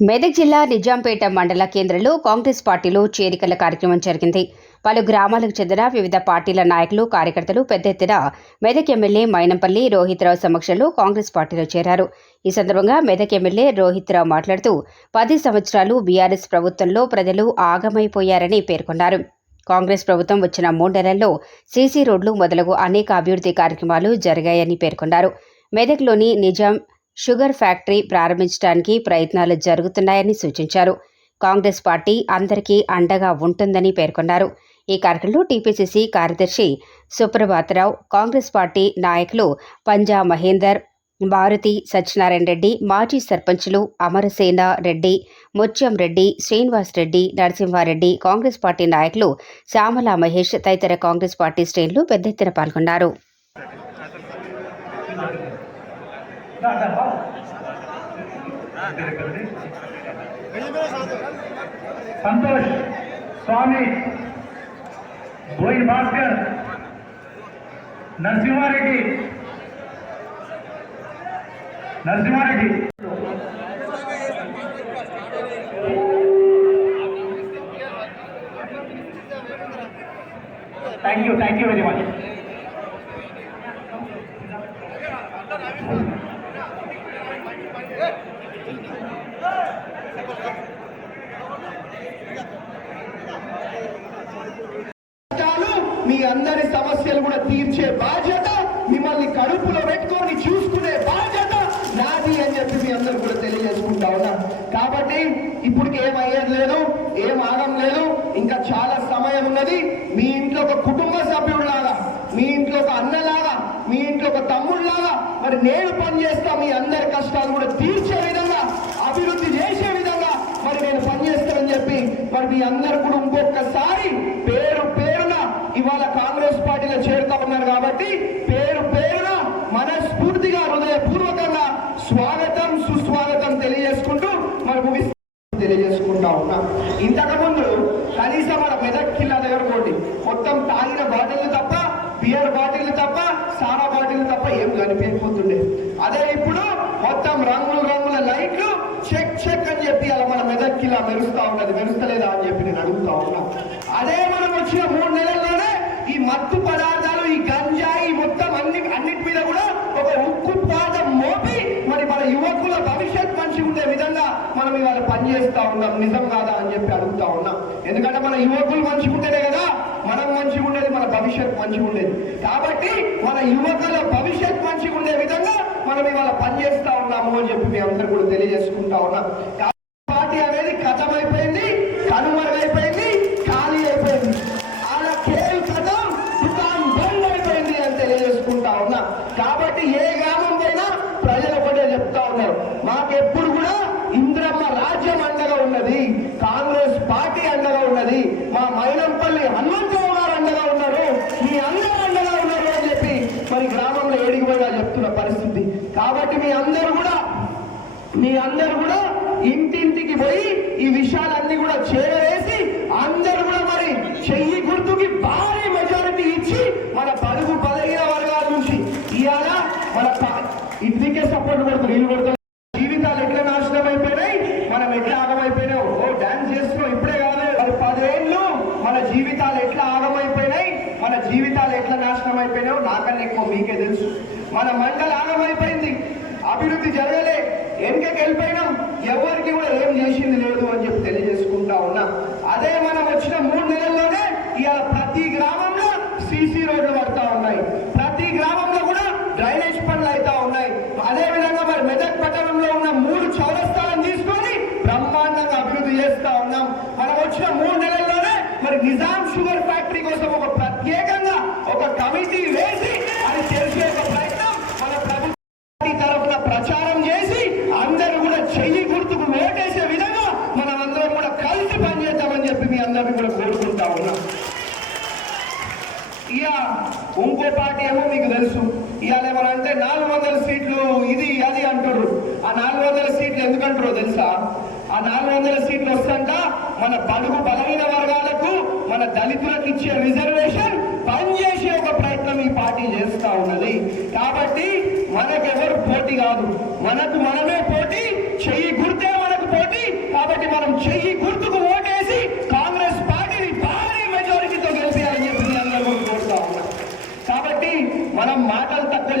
మెదక్ జిల్లా నిజాంపేట మండల కేంద్రంలో కాంగ్రెస్ పార్టీలో చేరికల కార్యక్రమం జరిగింది. పలు గ్రామాలకు చెందిన వివిధ పార్టీల నాయకులు కార్యకర్తలు పెద్ద ఎత్తున మెదక్ ఎమ్మెల్యే మైనంపల్లి రోహిత్రావు సమక్షంలో కాంగ్రెస్ పార్టీలో చేరారు. ఈ సందర్భంగా మెదక్ ఎమ్మెల్యే రోహిత్రావు మాట్లాడుతూ పది సంవత్సరాలు బీఆర్ఎస్ ప్రభుత్వంలో ప్రజలు ఆగమైపోయారని పేర్కొన్నారు. కాంగ్రెస్ ప్రభుత్వం వచ్చిన మూడు నెలల్లో సీసీ రోడ్లు మొదలగు అనేక అభివృద్ధి కార్యక్రమాలు జరిగాయని పేర్కొన్నారు. మెదక్లోని నిజాం షుగర్ ఫ్యాక్టరీ ప్రారంభించడానికి ప్రయత్నాలు జరుగుతున్నాయని సూచించారు. కాంగ్రెస్ పార్టీ అందరికీ అండగా ఉంటుందని పేర్కొన్నారు. ఈ కార్యక్రమంలో టీపీసీసీ కార్యదర్శి సుప్రభాతరావు కాంగ్రెస్ పార్టీ నాయకులు పంజా మహేందర్ మారుతి సత్యనారాయణ రెడ్డి మాజీ సర్పంచులు అమరసేన రెడ్డి ముత్యం రెడ్డి శ్రీనివాస్ రెడ్డి నరసింహారెడ్డి కాంగ్రెస్ పార్టీ నాయకులు శ్యామల మహేష్ తదితర కాంగ్రెస్ పార్టీ శ్రేణులు పెద్ద ఎత్తున పాల్గొన్నారు. Santosh Swami Bhoi Bhaskar Narasimha Reddy Narasimha Reddy thank you thank you very much అందరి సమస్యలు కూడా తీర్చే బాధ్యత మిమ్మల్ని కడుపులో పెట్టుకొని చూసుకునే బాధ్యత నాది అని చెప్పి మీ అందరు కూడా తెలియజేసుకుంటా ఉన్నా. కాబట్టి ఇప్పటికి ఏం అయ్యేది లేదు ఏం ఆగం లేదు. ఇంకా చాలా సమయం ఉన్నది. మీ ఇంట్లో ఒక కుటుంబ సభ్యుడిలాగా మీ ఇంట్లో ఒక అన్నలాగా మీ ఇంట్లో ఒక తమ్ముడిలాగా మరి నేను పనిచేస్తా మీ అందరి కష్టాలు కూడా తీర్చే విధంగా అభివృద్ధి చేసే విధంగా మరి నేను పనిచేస్తానని చెప్పి మరి మీ అందరు కూడా ఇంకొకసారి ఇవాళ కాంగ్రెస్ పార్టీలో చేరుతా ఉన్నారు కాబట్టి పేరు పేరున మనస్ఫూర్తిగా హృదయపూర్వకంగా స్వాగతం సుస్వాగతం తెలియజేసుకుంటూ మరి ముగిస్తూ తెలియజేసుకుంటా ఉన్నా. ఇంతకు ముందు కనీసం మన మెదక్ కిల్లా దగ్గర పోండి. మొత్తం తాగిన బాటిల్ తప్ప బియర్ బాటిల్ తప్ప సారా బాటిల్ తప్ప ఏం కనిపించకపోతుండే. అదే ఇప్పుడు మొత్తం రంగుల రంగుల లైట్లు చెక్ చెక్ అని చెప్పి అలా మన మెదక్ ఇలా మెరుస్తా ఉన్నది. మెరుస్తలేదా అని చెప్పి నేను అడుగుతా ఉన్నా. అదే మనం వచ్చిన మూడు నెలల్లోనే ఈ మత్తు పదార్థాలు ఈ గంజాయి మొత్తం అన్ని అన్నిటి మీద కూడా ఒక ఉక్కు పాదం మోపి మరి మన యువకుల భవిష్యత్ మంచి ఉండే విధంగా మనం ఇవాళ పనిచేస్తా ఉన్నాం. నిజం కాదా అని చెప్పి అడుగుతా ఉన్నాం. ఎందుకంటే మన యువకులు మంచిగా ఉంటేనే కదా మనం మంచిగా ఉండేది మన భవిష్యత్ మంచిగా ఉండేది. కాబట్టి మన యువకుల భవిష్యత్ మంచిగా ఉండే విధంగా మనం ఇవాళ పనిచేస్తా ఉన్నాము అని చెప్పి మీ అందరూ కూడా తెలియజేసుకుంటా ఉన్నాం. కాబట్టి ఏ గ్రామం పోయినా ప్రజలు ఒకటే చెప్తా ఉన్నారు. మాకెప్పుడు కూడా ఇంద్రమ్మ రాజ్యం అండగా ఉన్నది కాంగ్రెస్ పార్టీ అండగా ఉన్నది మా మైనంపల్లి హనుమంతరావు గారు అండగా ఉన్నారు మీ అందరూ అండగా ఉన్నారు అని చెప్పి మరి గ్రామంలో ఏడిగిపోయినా చెప్తున్న పరిస్థితి. కాబట్టి మీ అందరూ కూడా మీ అందరూ కూడా ఇంటింటికి పోయి ఈ విషయాలన్నీ కూడా చేరవేసి మన పా- ఇంటికే సపోర్ట్ కొడుతున్నారు వీళ్ళు కొడుతున్నారు. జీవితాలు ఎట్లా నాశనం అయిపోయినాయి? మనం ఎట్లా ఆగమైపోయినావు? ఓ డాన్స్ చేస్తున్నావు ఇప్పుడే కాదు మరి పదేళ్ళు మన జీవితాలు ఎట్లా ఆగమైపోయినాయి? మన జీవితాలు ఎట్లా నాశనం అయిపోయినాయో నాకన్నా ఎక్కువ మీకే తెలుసు. మన మండల ఆగమైపోయింది. అభివృద్ధి జరగలే. వెనుకకి వెళ్ళిపోయినాం. ఎవరికి కూడా ఏం చేసింది లేదు అని చెప్పి తెలియజేసుకుంటా ఉన్నా. అదే మనం వచ్చిన మూడు నెలల్లోనే ఇవాళ ప్రతి గ్రామంలో సీసీ రోడ్లు పడతా ఉన్నాయి ప్రతి గ్రామంలో కూడా డ్రైనేజ్ పనులు అవుతా ఉన్నాయి. అదే విధంగా మరి మెదక్ పట్టణంలో ఉన్న మూడు చౌరస్తాలను తీసుకొని బ్రహ్మాండంగా అభివృద్ధి చేస్తా ఉన్నాం. మనం వచ్చిన మూడు నెలల్లోనే మరి నిజాం షుగర్ ఫ్యాక్టరీ కోసం ఒక ప్రత్యేకంగా ఒక కమిటీ వేసి ఏమో మీకు తెలుసు. ఇవాళ అంటే నాలుగు వందల సీట్లు ఇది అది అంటారు ఆ నాలుగు వందల సీట్లు ఎందుకంటారో తెలుసా? ఆ నాలుగు వందల సీట్లు వస్తంట మన బడుగు బలహీన వర్గాలకు మన దళితులకు ఇచ్చే రిజర్వేషన్ పనిచేసే ఒక ప్రయత్నం ఈ పార్టీ చేస్తా ఉన్నది. కాబట్టి మనకెవరు పోటీ కాదు. మనకు మనమే పోటీ చెయ్యి గుర్తే మనకు పోటీ. కాబట్టి మనం చెయ్యి గుర్తు